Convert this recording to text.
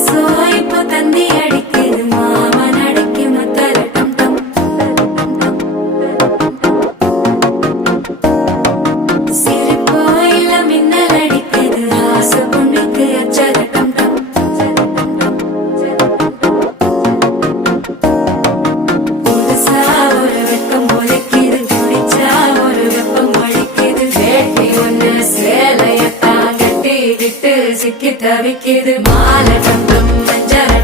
மனசோ இப்போ தந்தி அடிக்குது மாமன் அடிக்கு மத்தல டம் டம் சிரிப்போ இல்ல மின்னல் அடிக்குது ஆசை பொண்ணுக்கு அச்சத டம் டம் புதுசா ஒரு வெக்கம் முளைக்குது குடிச்சா ஒரு வெப்பம் அடிக்குது வேட்டி ஒண்ணு சேலையத்தான் கட்டிக்கிட்டு சிக்கி தவிக்குது மாலை டம் டம் மஞ்சள்